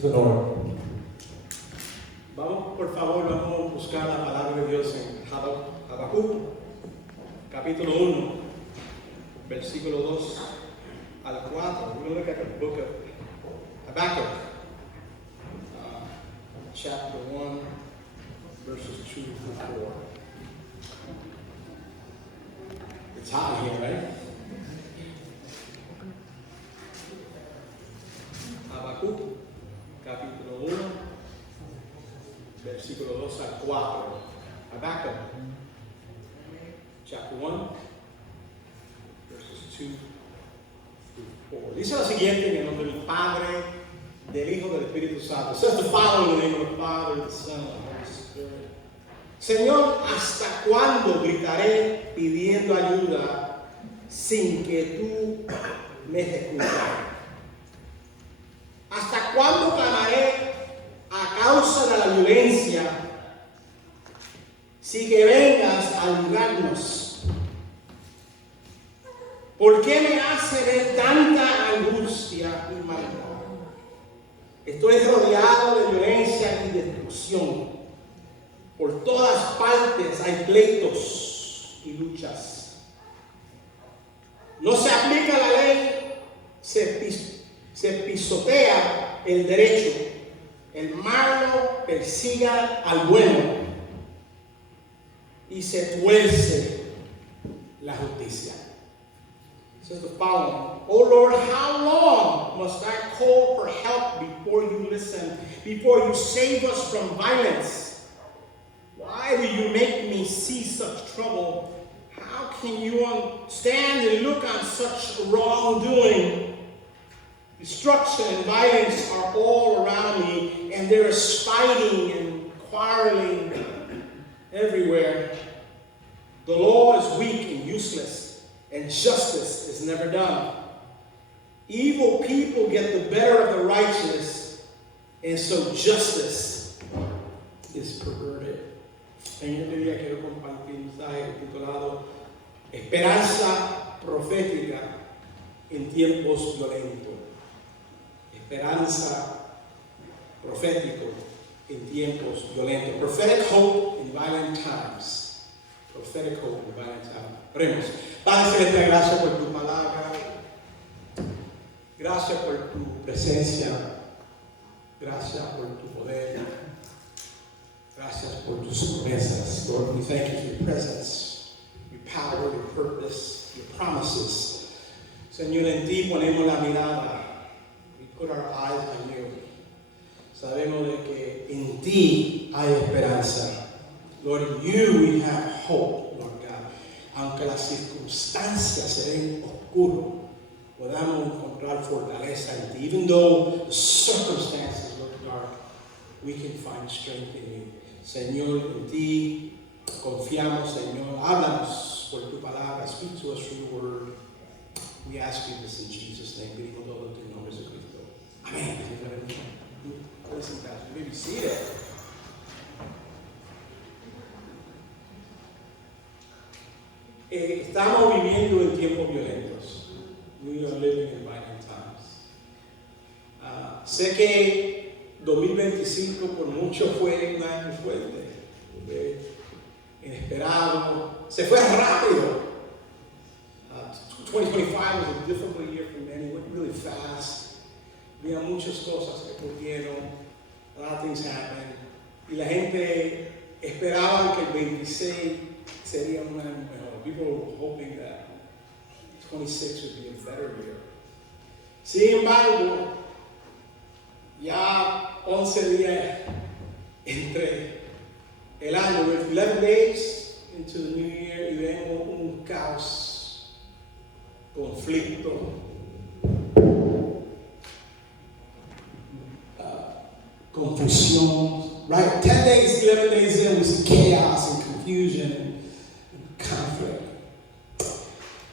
the Lord. Vamos, por favor, vamos a buscar la palabra de Dios en Habacuc, capítulo 1, versículo 2 al 4. We're going to look at the book of Habakkuk, chapter 1, verses 2 through 4. It's hot in here, right? Habacuc, capítulo 1, versículo 2 al 4. Habakkuk, chapter 1, verses 2 through 4. Dice lo siguiente en el nombre del Padre, del Hijo y del Espíritu Santo. It says the following in the name of the Father, the Son, and the Holy Spirit. Señor, ¿hasta cuándo gritaré pidiendo ayuda sin que tú me escuches? ¿Hasta cuándo clamaré a causa de la violencia sin que vengas a ayudarnos? ¿Por qué me hace ver tanta angustia y maldad? Estoy rodeado de violencia y destrucción. Por todas partes hay pleitos y luchas. No se aplica la ley, se pisotea el derecho. El malo persiga al bueno y se tuerce la justicia. Says the following: O Lord, how long must I call for help before you listen, before you save us from violence? Why do you make me see such trouble? How can you stand and look on such wrongdoing? Destruction and violence are all around me, and there is fighting and quarreling everywhere. The law is weak and useless, and justice is never done. Evil people get the better of the righteous, and so justice is perverted. En este día quiero compartir un mensaje titulado Esperanza profética en tiempos violentos. Esperanza profético en tiempos violentos. Prophetic hope in violent times. Prophetic hope in violent times. Oremos. Padre Celestial, gracias por tu palabra. Gracias por tu presencia. Gracias por tu poder. Gracias por tus promesas. Lord, we thank you for your presence, your power, your purpose, your promises. Señor, en ti ponemos la mirada. We put our eyes on you. Sabemos de que en ti hay esperanza. Lord, in you we have hope, Lord God. Aunque las circunstancias se ven oscuras, podamos encontrar fortaleza en ti. Even though the circumstances look dark, we can find strength in you. Señor, en ti confiamos, Señor. Háblanos por tu palabra. Speak to us through your word. We ask you this in Jesus' name. Pedimos todo en el nombre de Cristo. Amén. Listen, Pastor, you may be seated. Estamos viviendo en tiempos violentos. We are living in violent times. Sé que 2025 por mucho fue un año fuerte, inesperado, se fue rápido. 2025 was a difficult year for many, went really fast. Había muchas cosas que ocurrieron, a lot of things happened. Y la gente esperaba que el 26 sería un año mejor. People were hoping that 26 would be a better year. Sin embargo, ya 11 días entre el año, with 11 days into the new year, y vemos un caos, conflicto, confusión, right? 10 days, 11 days in, we see chaos and confusion and conflict.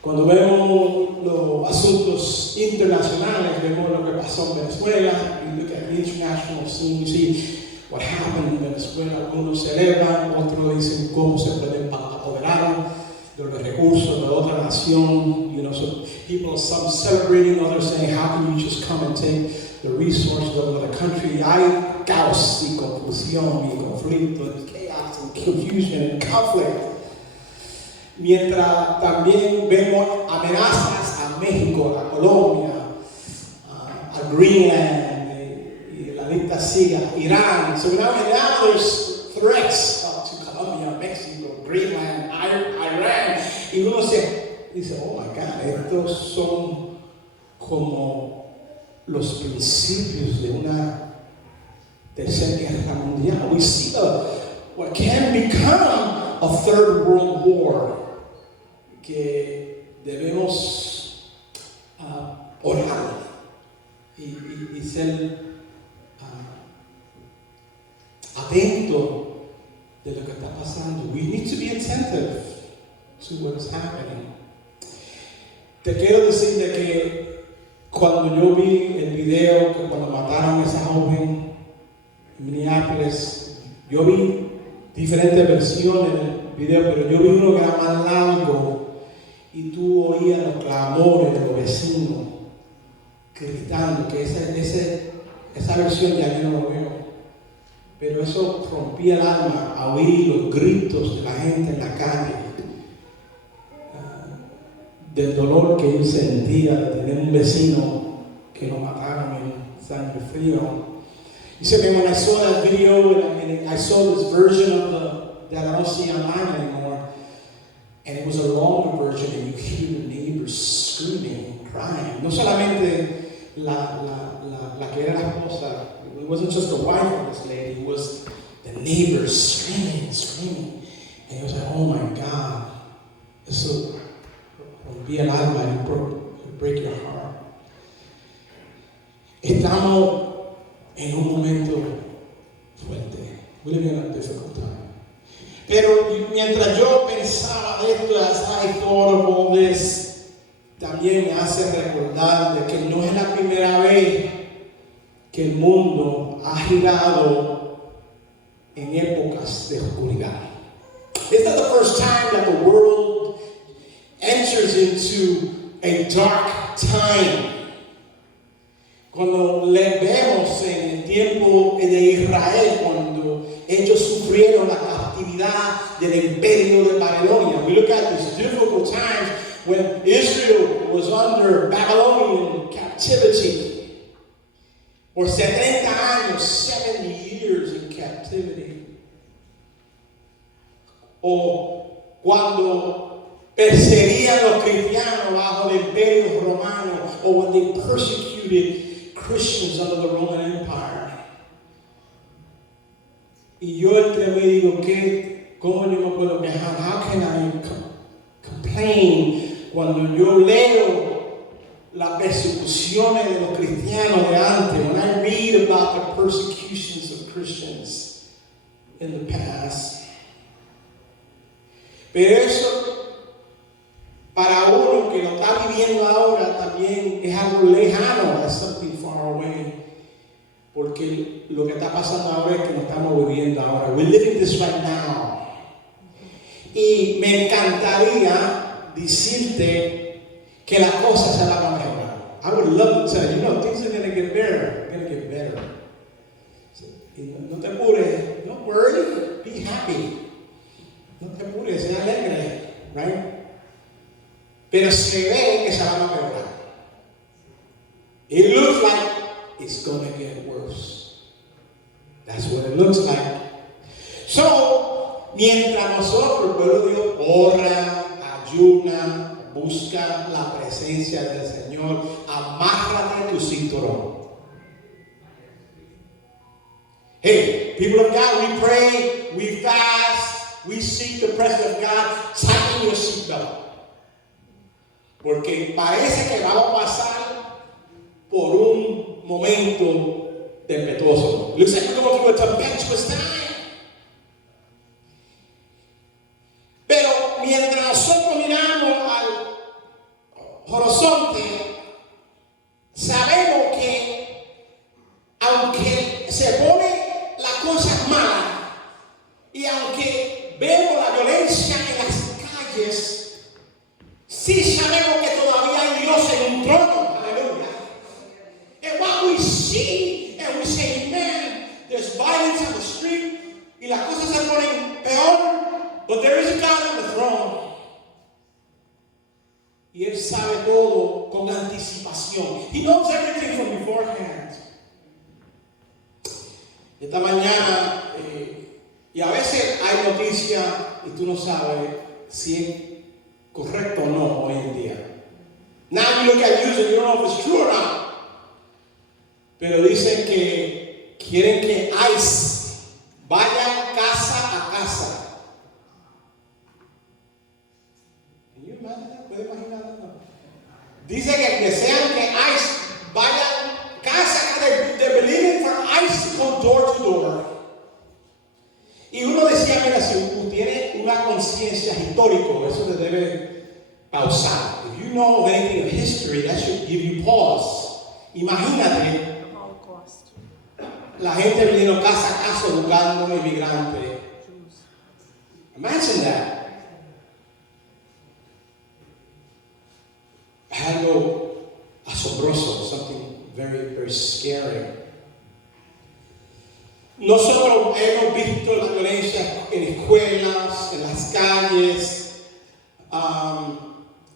Cuando vemos los asuntos internacionales, vemos lo que pasó en Venezuela. We look at the international scene, we see what happened in Venezuela. Algunos celebran, otros dicen cómo se pueden apoderar de los recursos de otra nación. You know, so people, some celebrating, others saying, how can you just come and take the resources of the country, hay caos y confusión y conflicto, chaos and confusion and conflict. Mientras también vemos amenazas a México, a Colombia, a Greenland, y la lista sigue, Irán. So now there's threats to Colombia, Mexico, Greenland, Iran. Y uno dice, oh my God, estos son como los principios de una tercera guerra mundial. We see what can become a third world war, que debemos orar y ser atento de lo que está pasando. We need to be attentive to what is happening. Te quiero decir de que cuando yo vi el video, que cuando mataron a esa joven en Minneapolis, yo vi diferentes versiones del video, pero yo vi uno que era más largo y tú oías los clamores de los vecinos gritando, que esa versión ya yo no lo veo. Pero eso rompía el alma a oír los gritos de la gente en la calle, del dolor que él sentía de tener un vecino que lo mataron en sangre frío. He said, man, when I saw that video and I saw this version of that I don't see online anymore, and it was a longer version, and you hear the neighbors screaming and crying. No solamente la que era la esposa, it wasn't just the wife of this lady, it was the neighbors screaming. And it was like, oh my God, eso rompía el alma, it break your heart. Estamos en un momento fuerte. We live in a difficult time. Pero mientras yo pensaba de esto, as I thought of all this, también me hace recordar de que no es la primera vez que el mundo ha girado en épocas de oscuridad. It's not the first time that the world enters into a dark time. Cuando le vemos en el tiempo de Israel, cuando ellos sufrieron la captividad del imperio de Babilonia. We look at these difficult times when Israel was under Babylonian captivity. For 70 años, 70 years in captivity. O cuando perseguían a los cristianos bajo el imperio romano, or when they persecuted Christians under the Roman Empire. Y yo entre mí digo, ¿cómo yo me puedo quejar? How can I complain cuando yo leo las persecuciones de los cristianos de antes? When I read about the persecutions of Christians in the past. Pero eso, para uno que lo está viviendo ahora, también es algo lejano, es something far away. Porque lo que está pasando ahora es que lo estamos viviendo ahora. We're living this right now. Y me encantaría decirte que las cosas se van a mejorar. I would love to tell you, things are going to get better. Going to get better. No te apures. Don't worry. Be happy. No te apures. Sea alegre. Right? Pero se ve que se van a mejorar. It looks like it's going to get worse. That's what it looks like. So, mientras nosotros, el pueblo de Dios, ora, ayuna, busca la presencia del Señor, amárrate tu cinturón. Hey, people of God, we pray, we fast, we seek the presence of God. Tighten your seatbelt. Porque parece que vamos a pasar por un momento tempestuoso. Looks like we're going through a tempestuous time. Pero mientras nosotros miramos al horizonte, sabemos que aunque se pone las cosas malas y aunque vemos la violencia en las calles, sí sabemos que todavía hay Dios en un trono. Aleluya. And what we see and we say, man, there's violence on the street, y las cosas se ponen peor, but there is a God on the throne. Y Él sabe todo con anticipación. He knows everything from beforehand. Esta mañana, y a veces hay noticias y tú no sabes si es correcto o no hoy en día. Now you look at news and you don't know if it's true or not. Pero dicen que quieren que ICE vaya casa a casa. Can you imagine that? ¿Puede imaginar eso? Dice que desean que ICE vaya casa. They're believing for ICE to go door to door. Y uno decía, mira, si tú tienes una conciencia histórica, eso te debe pausar. If you know of anything of history, that should give you pause. Imagínate la gente viniendo casa a casa buscando inmigrantes. Imagine that. Algo asombroso, something very, very scary. No solo hemos visto la violencia en escuelas, en las calles,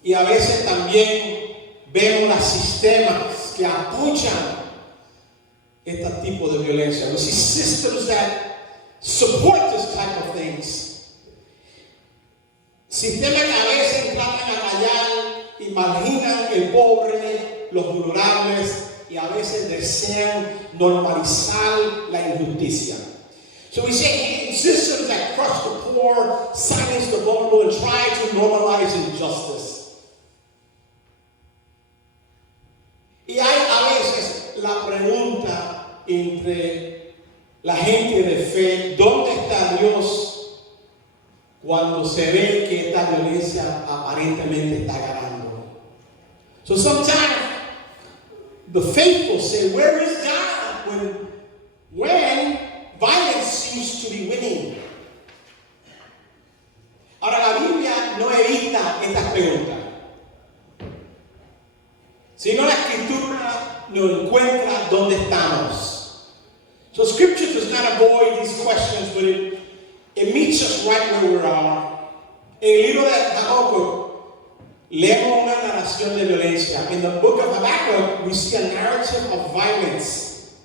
y a veces también vemos los sistemas que apoyan este tipo de violencia. We see systems that support this type of things. Sistemas que a veces tratan a callar y marginan el pobre, los vulnerables, y a veces desean normalizar la injusticia. So we say systems that crush the poor, silence the vulnerable, and try to normalize injustice. Y hay a veces la pregunta entre la gente de fe, ¿dónde está Dios cuando se ve que esta violencia aparentemente está ganando? So sometimes the faithful say, where is God when violence seems to be winning? Ahora, la Biblia no evita estas preguntas, sino la Escritura nos encuentra donde estamos. So Scripture does not avoid these questions, but it meets us right where we are. En el libro de Habacuc, leemos una narración de violencia. In the book of Habakkuk, we see a narrative of violence.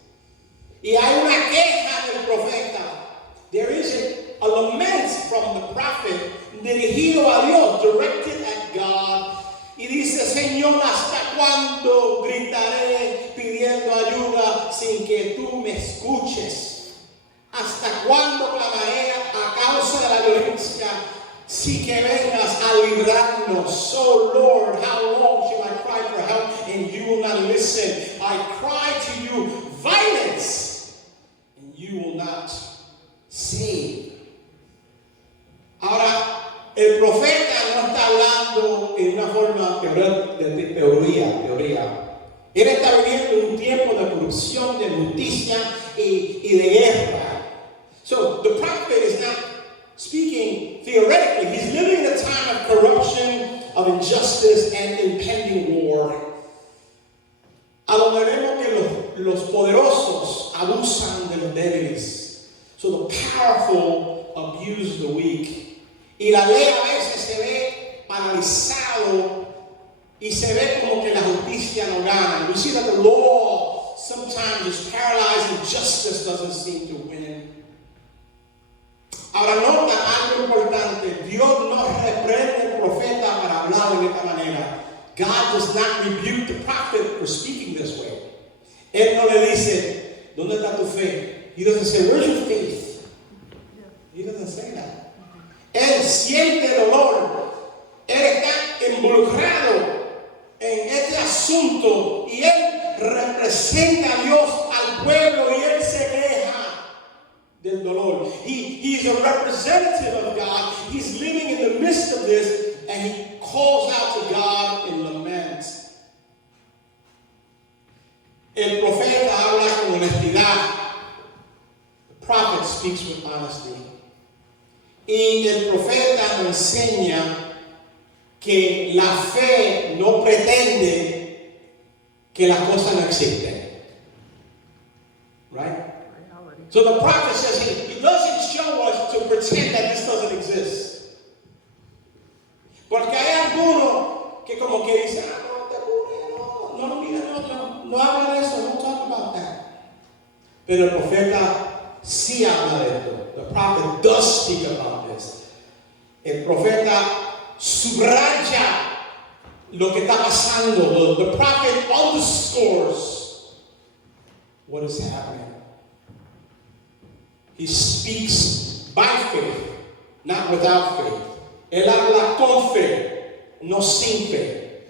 Y hay una queja del profeta. There is a lament from the prophet dirigido a Dios, directed at God. Y dice, Señor, ¿hasta cuándo gritaré pidiendo ayuda sin que tú me escuches? ¿Hasta cuándo clamaré a causa de la violencia? Si que vengas a librarnos. So Lord, how long shall I cry for help and you will not listen? I cry to you violence and you will not save. Ahora, el profeta no está hablando en una forma de teoría. Él está viviendo un tiempo de corrupción, de justicia y de guerra. So the prophet is not speaking theoretically. He's living in a time of corruption, of injustice, and impending war. A donde vemos que los poderosos abusan de los débiles. So the powerful abuse the weak. Y la ley a veces se ve paralizado y se ve como que la justicia no gana. We see that the law sometimes is paralyzed and justice doesn't seem to win. Ahora nota algo importante. Dios no reprende al profeta para hablar de esta manera. God does not rebuke the prophet for speaking this way. Él no le dice, ¿dónde está tu fe? He doesn't say, where's your faith? He doesn't say that. Él siente dolor. Él está involucrado en este asunto y él representa a Dios al pueblo y él se queja del dolor. He's a representative of God. He's living in the midst of this and he calls out to God in lament. El profeta habla con honestidad. The prophet speaks with honesty. Y el profeta nos enseña que la fe no pretende que las cosas no existen. Right? So the prophet says he doesn't show us to pretend that this doesn't exist. Porque hay algunos que como que dicen, no habla de eso, don't talk about that. Pero el profeta sí habla de esto. The prophet does speak about this. El profeta subraya lo que está pasando. The prophet underscores what is happening. He speaks by faith, not without faith. Él habla con fe, no sin fe.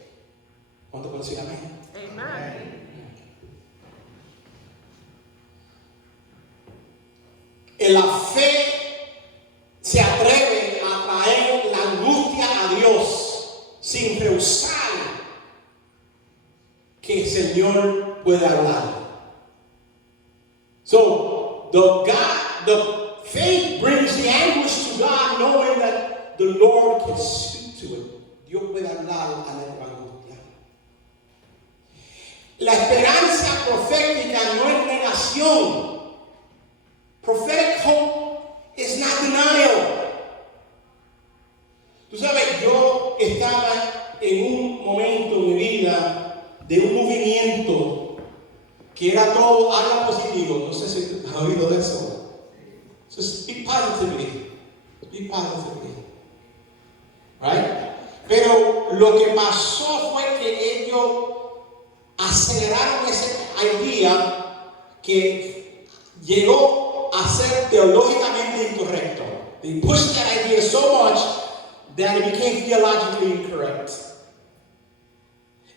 ¿Cuánto puede decir amén? Amen. La fe se atreve a traer la angustia a Dios sin rehusar que el Señor puede hablar. So the faith brings the anguish to God, knowing that the Lord can speak to it. Dios puede hablar a la angustia. La esperanza profética no es negación. Prophetic hope is not denial. Tú sabes, yo estaba en un momento en mi vida de un movimiento que era todo algo positivo. No sé si has oído de eso. So speak positively. Speak positively. Right? Pero lo que pasó fue que ellos aceleraron esa idea que llegó a ser teológicamente incorrecto. They pushed that idea so much that it became theologically incorrect.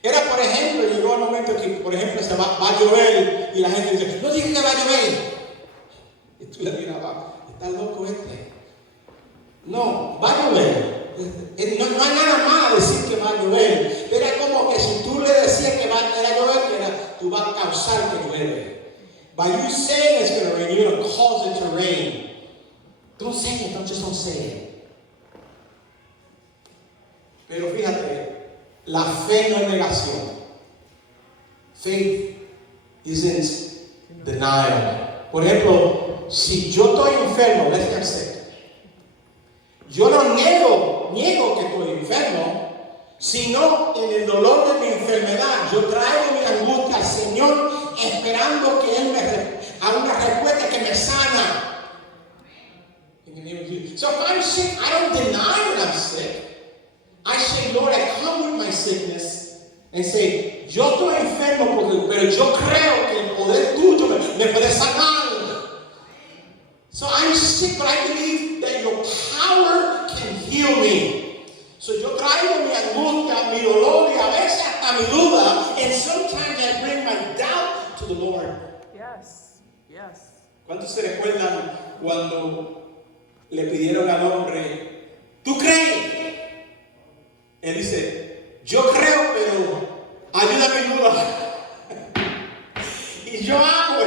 Era, por ejemplo, llegó el momento que, por ejemplo, se va a llover y la gente dice, no digas que va a llover. Y tú le mirabas, ¿estás loco este? No, va a llover. No hay nada malo decir que va a llover. Era como que si tú le decías que va a llover, tú vas a causar que llueve. By you saying it's going to rain, you're going to cause it to rain. Don't say it, don't say it. Pero fíjate, la fe no es negación. Faith isn't denial. Por ejemplo, si yo estoy enfermo, let's get sick. Yo no niego que estoy enfermo, sino en el dolor de mi enfermedad, yo traigo mi angustia al Señor, esperando que Él me haga una respuesta que me sana. So if I'm sick, I don't deny that I'm sick. I say, Lord, I come with my sickness and say, yo estoy enfermo, pero yo creo que el poder tuyo me puede sanar. So I'm sick, but I believe that your power can heal me. So yo traigo mi angustia, mi dolor y a veces hasta mi duda, and sometimes I bring my doubt to the Lord. Yes, yes. ¿Cuántos se recuerdan cuando le pidieron al hombre, ¿tú crees? Él dice, yo creo, pero ayuda mi duda. Y yo hago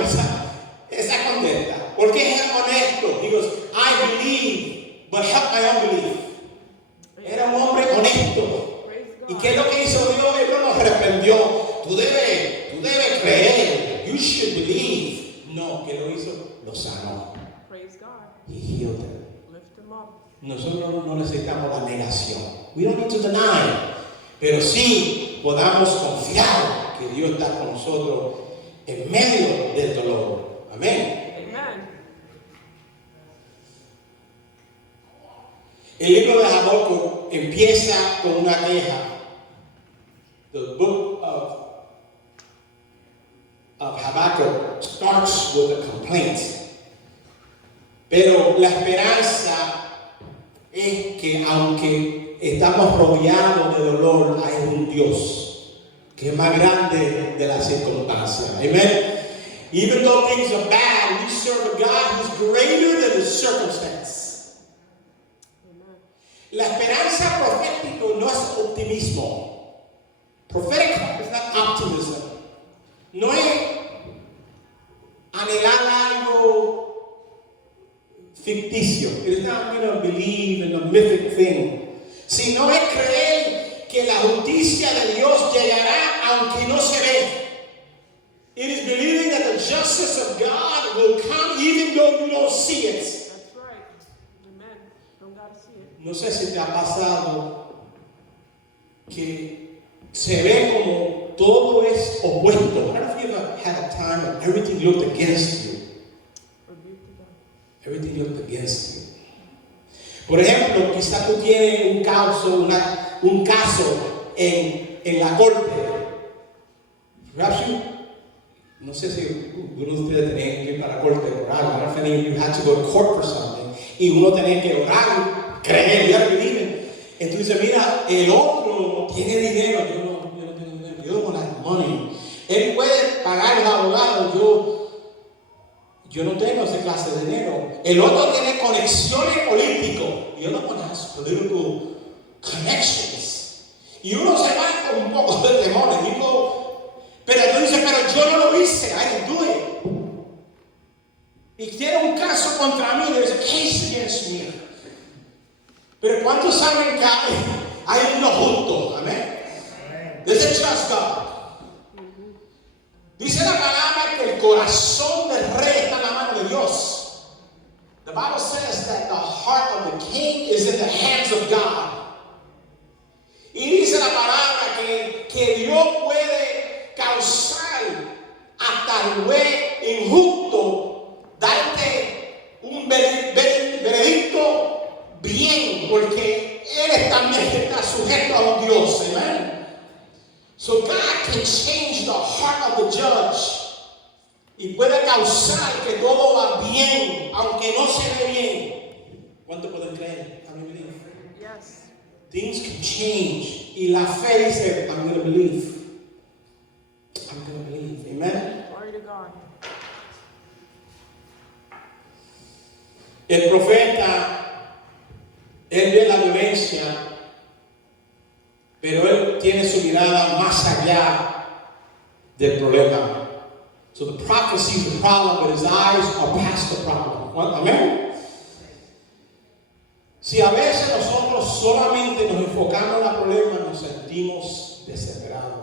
esa condena. Porque es honesto. He goes, I believe, but help my unbelief. Era un hombre honesto. ¿Y qué es lo que hizo Dios? Él no nos reprendió. Tú debes creer. You should believe. No, ¿qué lo hizo? Lo sanó. Praise God. He healed him. Lift him up. Nosotros no necesitamos la negación. We don't need to deny. Pero sí podamos confiar que Dios está con nosotros en medio del dolor. Amén. El libro de Habacuc empieza con una queja. The book of Habacuc starts with a complaint. Pero la esperanza es que aunque estamos rodeados de dolor, hay un Dios que es más grande de las circunstancias. Amen. Even though things are bad, we serve a God who's greater than the circumstance. La esperanza profética no es optimismo. Prophetic hope is not optimism. No es anhelar algo ficticio. It is not going to believe in a mythic thing. Sino es creer que la justicia de Dios llegará aunque no se ve. It is believing that the justice of God though you don't see it. That's right. Amen. Don't gotta see it. No sé si te ha pasado que se ve como todo es opuesto. I don't know if you ever had a time when everything looked against you. Rebuke to God. Everything looked against you. Por ejemplo, quizá tú tienes un caso en la corte. Perhaps no sé si uno de ustedes tenía que ir para la corte a orar. I don't know if you had to go to court for something. Y uno tenía que orar, creer, ya believe. Entonces, mira, el otro tiene dinero, yo no tengo dinero, yo no have money. Él puede pagar el abogado, yo no tengo esa clase de dinero. El otro tiene conexiones políticas. The other one has political connections. Y uno se va con un poco de temor. Y digo, pero tú dices, pero yo no lo hice. I didn't do it. Y tiene un caso contra mí. There's a case against me. Pero ¿cuántos saben que hay uno justo? Amén. There's a just God. Dice la palabra que el corazón del rey está en la mano de Dios. The Bible says that the heart of the king is in the hands of God. Y dice la palabra que Dios puede causar hasta el juez injusto darte un veredicto bien, porque él también está sujeto a un Dios. Amen. So God can change the heart of the judge y puede causar que todo va bien, aunque no se ve bien. ¿Cuánto pueden creer? How do you believe? Yes. Things can change. Y la fe dice, I'm going to believe. I'm going to believe. Amen. Glory to God. El profeta, él ve la violencia, pero él tiene su mirada más allá del problema. So the prophet sees the problem, but his eyes are past the problem. Amén. Si a veces nosotros solamente nos enfocamos en el problema, nos sentimos desesperados.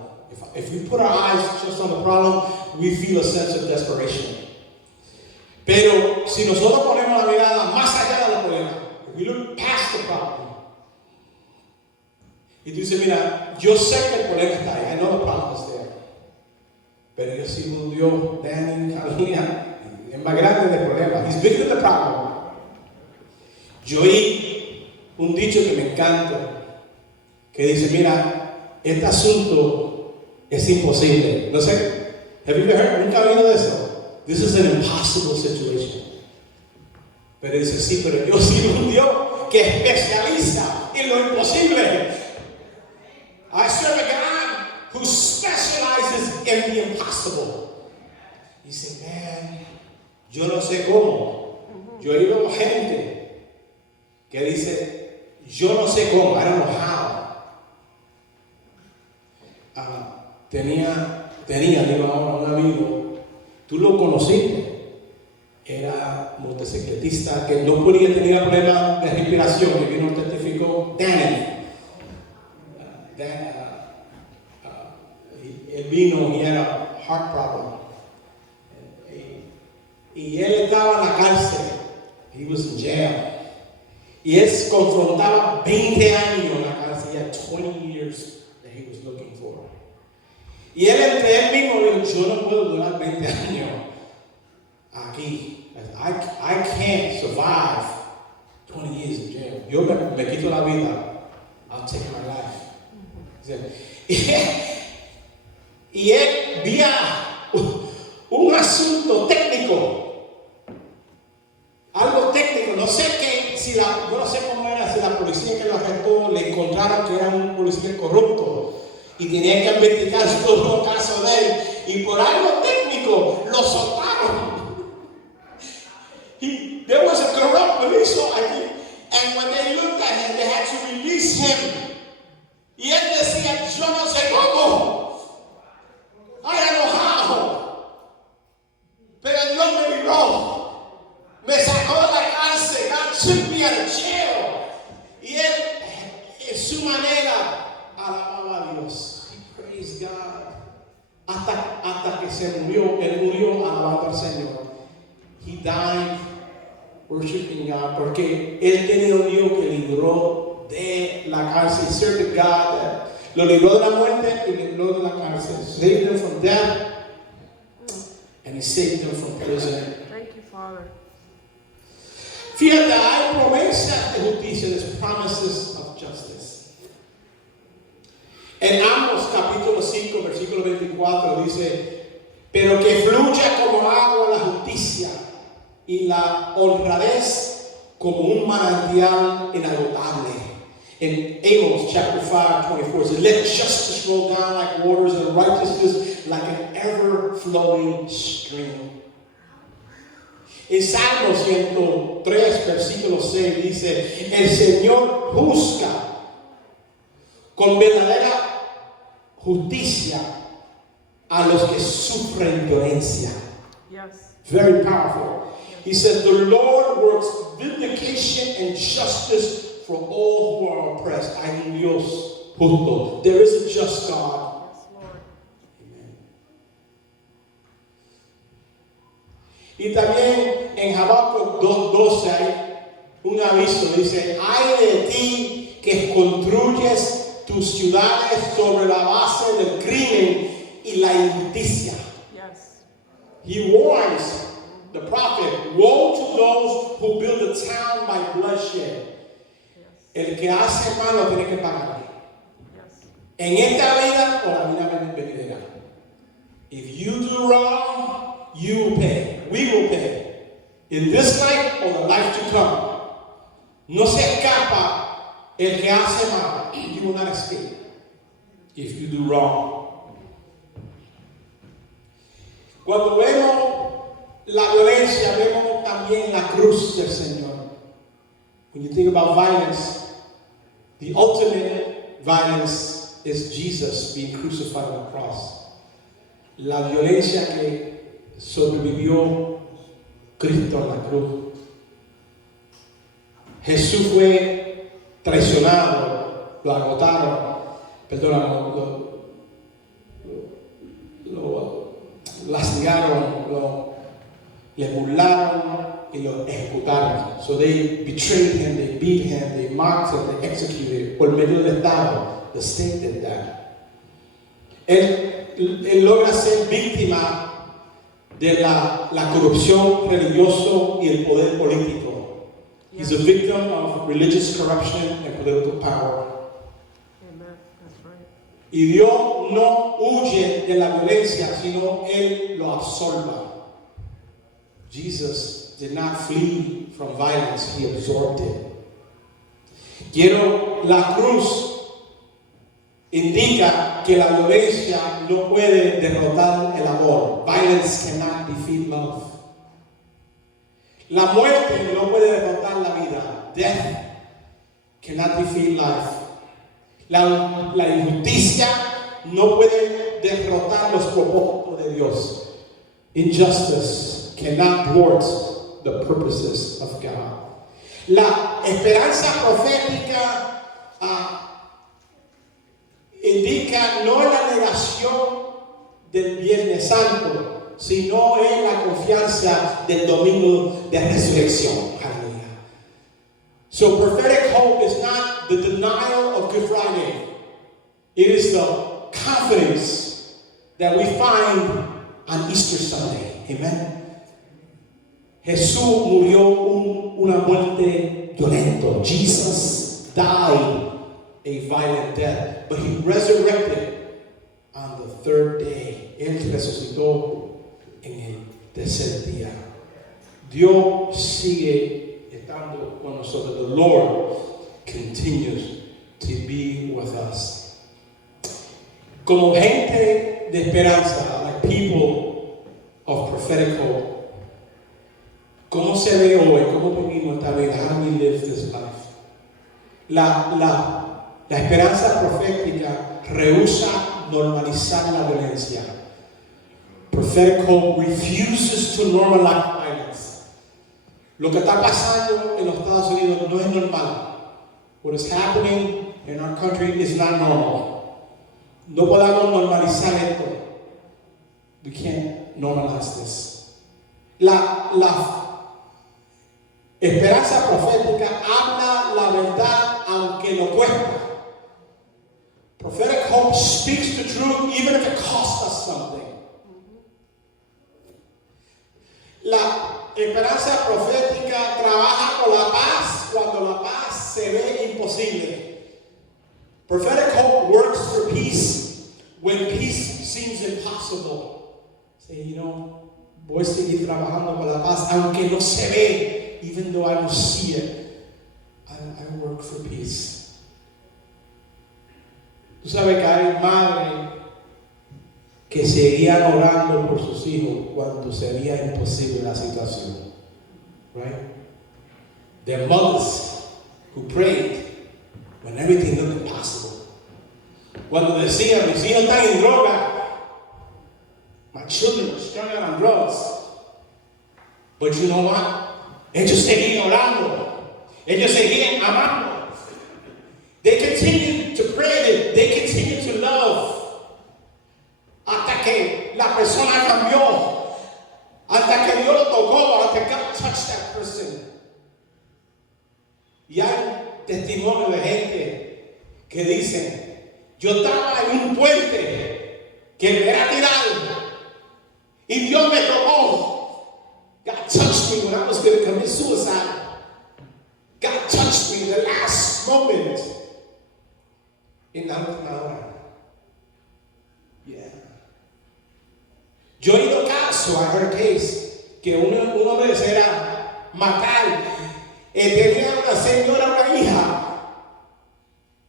If we put our eyes just on the problem, we feel a sense of desperation. Pero si nosotros ponemos la mirada más allá del problema, if we look past the problem, y tú dices, mira, yo sé que el problema está ahí, I know the problem is there. Pero yo sigo un Dios, Daniel, aleluya, es más grande del problema. He's bigger than the problem. Yo oí un dicho que me encanta, que dice, mira, este asunto es imposible. No sé, have you ever heard? ¿Nunca oído de eso? This is an impossible situation. Pero dice, sí, pero yo sigo un Dios que especializa en lo imposible. I serve a God who specializes in the impossible. Dice, man, yo no sé cómo. Yo he oído gente que dice, yo no sé cómo, I don't know how. Digo ahora, un amigo, tú lo conociste, era motocicletista que no podía tener problemas de respiración, y vino testificó, Danny. Él vino y era heart problem. Y él estaba en la cárcel. He was in jail. Y él confrontaba 20 años en la cárcel. He had 20 years that he was looking for. Y él entre él mismo dijo, yo no puedo durar 20 años aquí. I can't survive 20 years in jail. Yo me quito la vida. I'll take my life. Y él vía un asunto técnico, algo técnico, no sé cómo era, si la policía que lo arrestó le encontraron que era un policía corrupto y tenían que investigar todos los casos de él, y por algo técnico lo soltaron. There was a corrupt police officer, and when they looked at him, they had to release him. Y él decía, yo no sé cómo. I don't know how. Pero Dios me libró. Me sacó de la cárcel. God took me out of jail. Y él, en su manera, alababa a Dios. He praised God. Hasta que se murió, él murió alabando al Señor. He died worshiping God, porque él tenía un Dios que libró de la cárcel. He served a God that lo libró de la muerte y libró de la cárcel. Saved them from death and he saved them from prison. Thank you, Father. Fíjate, hay promesas de justicia, there's promises of justice. En Amos capítulo 5, versículo 24 dice, pero que fluya como agua la justicia y la honradez como un manantial inagotable. In Amos chapter 5:24 it says, let justice roll down like waters and righteousness like an ever-flowing stream. En Salmo 103, versículo 6 dice, el Señor juzga con verdadera justicia a los que sufren violencia. Yes. Very powerful. He says, the Lord works vindication and justice for all who are oppressed. Hay un Dios justo. There is a just God. Yes, Lord. Amen. Y también en Habacuc 2:12 hay un aviso. Dice, ay de ti que construyes tus ciudades sobre la base del crimen y la injusticia. Yes. He warns the prophet, woe to those who build a town by bloodshed. Yes. El que hace mal lo tiene que pagar. Yes. En esta vida o la vida venidera. If you do wrong, you will pay. We will pay. In this life or the life to come. No se escapa el que hace mal. You will not escape if you do wrong. Cuando vemos la violencia, vemos también la cruz del Señor. When you think about violence, the ultimate violence is Jesus being crucified on the cross. La violencia que sobrevivió Cristo en la cruz. Jesús fue traicionado, lo agotaron, lo lastigaron, le burlaron y lo ejecutaron. So they betrayed him, they beat him, they mocked him, they executed. Por medio del Estado, the state did that. Él logra ser víctima de la corrupción religiosa y el poder político. He's a victim of religious corruption and political power. Amen. That's right. Y Dios no huye de la violencia, sino Él lo absorba. Jesus did not flee from violence, He absorbed it. La cruz indica que la violencia no puede derrotar el amor. Violence cannot defeat love. La muerte no puede derrotar la vida. Death cannot defeat life. La injusticia no puede derrotar los propósitos de Dios. Injustice cannot thwart the purposes of God. La esperanza profética indica no la negación del Viernes Santo, sino en la confianza del domingo de resurrección. Hallelujah. So prophetic hope is not the denial of Good Friday. It is the confidence that we find on Easter Sunday. Amen. Jesús murió una muerte violenta. Jesus died a violent death, but He resurrected on the third day. Él resucitó en el tercer día. Dios sigue estando con nosotros. The Lord continues to be with us. Como gente de esperanza, like people of prophetic hope, ¿cómo se ve hoy? ¿Cómo vivimos esta vida? How do we live this life? La esperanza profética rehúsa normalizar la violencia. Prophetic hope refuses to normalize violence. Lo que está pasando en los Estados Unidos no es normal. What is happening in our country is not normal. No podemos normalizar esto. We can't normalize this. Esperanza profética habla la verdad aunque lo cuesta. Prophetic hope speaks the truth even if it costs us something. La esperanza profética trabaja con la paz cuando la paz se ve imposible. Prophetic hope works for peace when peace seems impossible. Say, voy a seguir trabajando con la paz aunque no se ve, even though I don't see it. I work for peace. Tú sabes que hay madres que seguían orando por sus hijos cuando se veía imposible la situación. Right? There are mothers who prayed when everything looked impossible. Cuando decían, mis hijos están en droga, my children are strung out on drugs. But you know what? Ellos seguían orando. Ellos seguían amando. They continued to pray. They continued to love. Hasta que la persona cambió. Hasta que Dios lo tocó. Hasta que God touched that person. Y hay testimonio de gente que dicen, yo estaba en un puente que me era tirado y Dios me tocó. God touched me when I was going to commit suicide. God touched me in the last moment. En la última hora. Yeah. Yo he ido caso, I heard a case, que uno desea matar. Tenía una señora, una hija.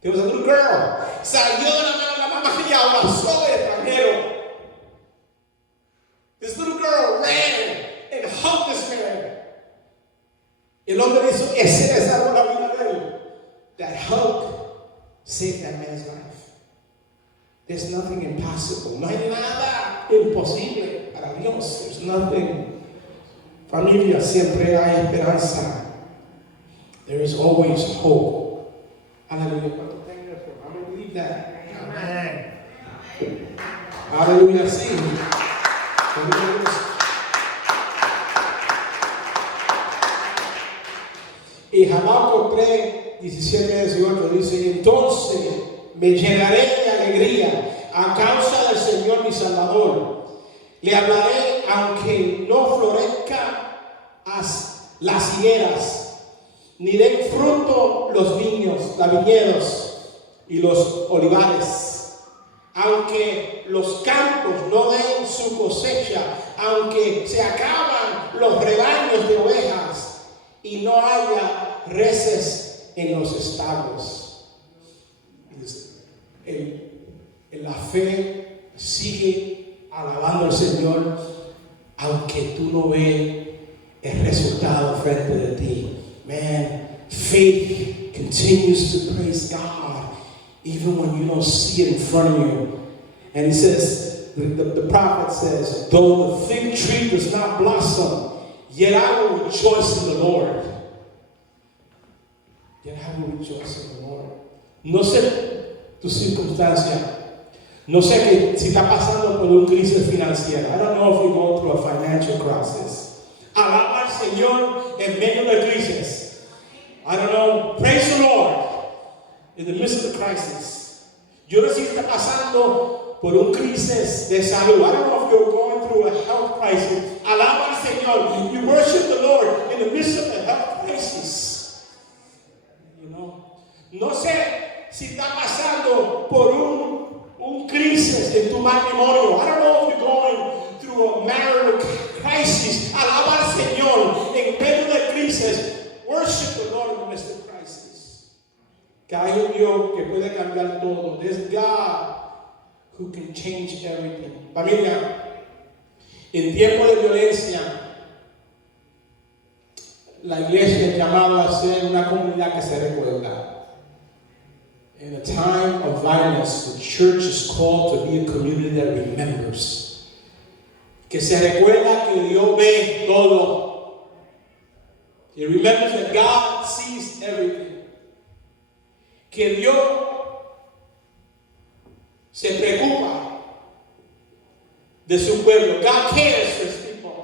There was a little girl. Salió de la mano de la mamá y abrazó al extranjero. This little girl ran and hugged this man. El hombre hizo, ese le salvó la vida de él. That hug saved that man's life. There's nothing impossible. No hay nada imposible para Dios. There's nothing. Familia, siempre hay esperanza. There is always hope. Hallelujah. I'm going to believe that. Amen. Hallelujah. Sí. Y Habacuc 3, 17, 18 dice, entonces me llenaré de alegría a causa del Señor mi Salvador. Le hablaré aunque no florezcan las higueras, ni den fruto los viños, los viñedos y los olivares. Aunque los campos no den su cosecha, aunque se acaban los rebaños de ovejas y no haya reses en los establos. La fe sigue alabando al Señor aunque tú no ves el resultado frente de ti. Man, faith continues to praise God even when you don't see it in front of you. And he says, the prophet says, though the fig tree does not blossom, yet I will rejoice in the Lord. Yet I will rejoice in the Lord. No sé tu circunstancia. No sé que si está pasando por una crisis financiera. I don't know if you go through a financial crisis. Alaba al Señor en medio de la crisis. I don't know. Praise the Lord in the midst of the crisis. Yo no sé si está pasando por una crisis de salud. I don't know if you're going through a health crisis. Alaba al Señor. You worship the Lord in the midst of the health crisis. You know. No sé si está pasando por un crisis en tu matrimonio. I don't know if you're going through a marital crisis. Alaba al Señor en medio de crisis. Worship the Lord in the midst of crisis. Que hay un Dios que puede cambiar todo. There's God who can change everything. Familia, en tiempo de violencia, la iglesia es llamada a ser una comunidad que se recuerda. In a time of violence, the church is called to be a community that remembers. Que se recuerda que Dios ve todo. He remembers that God sees everything. Que Dios se preocupa de su pueblo. God cares for his people.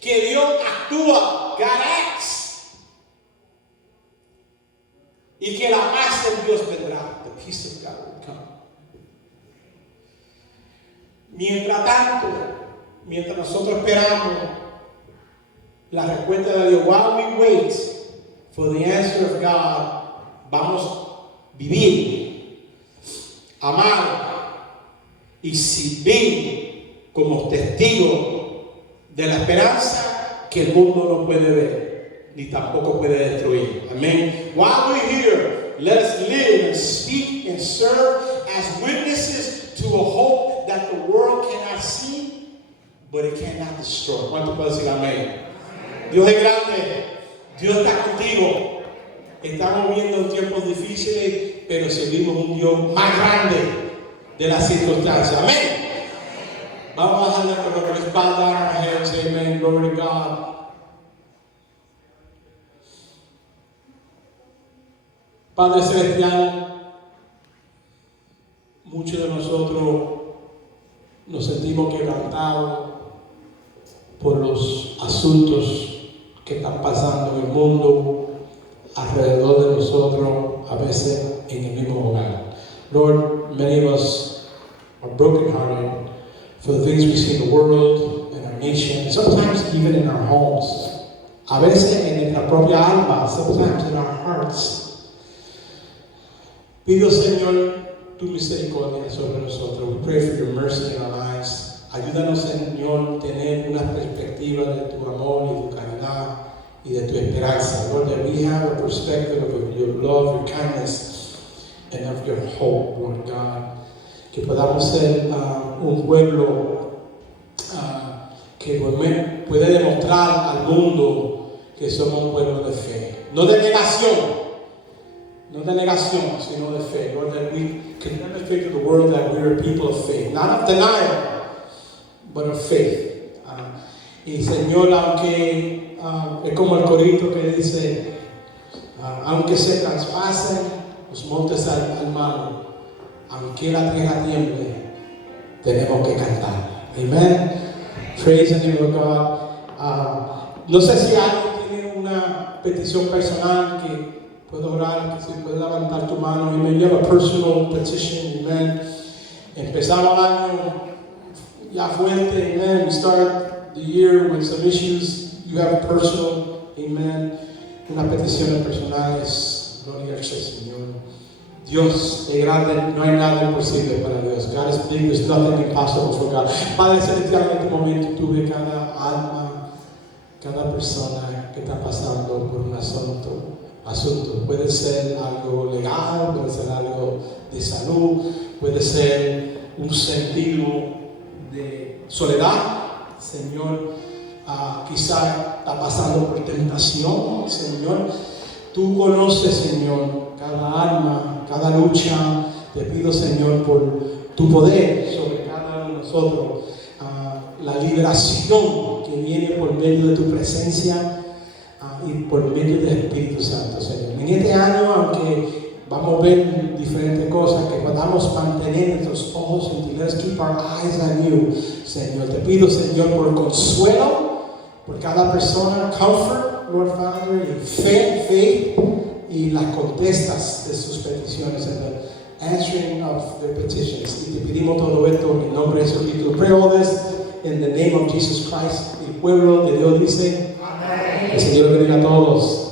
Que Dios actúa. God acts. y que la paz de Dios vendrá. The peace of God will come. Mientras tanto, mientras nosotros esperamos la respuesta de Dios, while we wait for the answer of God, vamos a vivir, amar y servir como testigo de la esperanza que el mundo no puede ver ni tampoco puede destruir. Amén. While we're here, let us live and speak and serve as witnesses to a hope that the world cannot see, but it cannot destroy. ¿Cuánto puedo decir amén? Dios es grande, Dios está contigo. Estamos viendo tiempos difíciles, pero servimos un Dios más grande de las circunstancias. Amén. Vamos a dejar con nuestra espalda, our heads, amen, glory to God. Padre Celestial, muchos de nosotros nos sentimos quebrantados por los asuntos que están pasando en el mundo, alrededor de nosotros, a veces en el mismo hogar. Lord, many of us are brokenhearted for the things we see in the world, in our nation, and sometimes even in our homes. A veces en nuestra propia alma, sometimes in our hearts. Pido, Señor, tu misericordia sobre nosotros. We pray for your mercy in our lives. Ayúdanos, Señor, tener una perspectiva de tu amor y tu caridad y de tu esperanza. Lord, that we have a perspective of your love, your kindness, and of your hope, Lord God. Que podamos ser un pueblo que puede demostrar al mundo que somos un pueblo de fe. No de negación, sino de fe. Lord, that we can demonstrate to the world that we are people of faith. Not of denial, but of faith. Y Señor, aunque es como el corito que dice, aunque se traspasen los montes al mar, aunque la tierra tiemble, tenemos que cantar. Amen. Praise the name of God. No sé si alguien tiene una petición personal que puedo orar, que se puede levantar tu mano. Amen. You have a personal petition. Amen. Empezamos el año ya fuerte. Amen. We start the year with some issues. You have a personal. Amen. Unas peticiones personales. Gloria al Señor. Dios es grande, no hay nada imposible para Dios. God is big, there's nothing impossible for God. Padre Celestial, en este momento tú ves cada alma, cada persona que está pasando por un asunto. Puede ser algo legal, puede ser algo de salud, puede ser un sentido de soledad. Señor, quizá está pasando por tentación, Señor. Tú conoces, Señor, cada alma, cada lucha. Te pido, Señor, por tu poder sobre cada uno de nosotros. La liberación que viene por medio de tu presencia y por medio del Espíritu Santo, Señor. En este año, aunque vamos a ver diferentes cosas, que podamos mantener nuestros ojos en ti. Let's keep our eyes on you, Señor. Te pido, Señor, por consuelo, por cada persona, comfort, Lord Father, y faith, y las contestas de sus peticiones, and the answering of their petitions. Y te pedimos todo esto en el nombre de Jesucristo. Pray all this in the name of Jesus Christ. El pueblo de Dios dice, amén. El Señor bendiga a todos.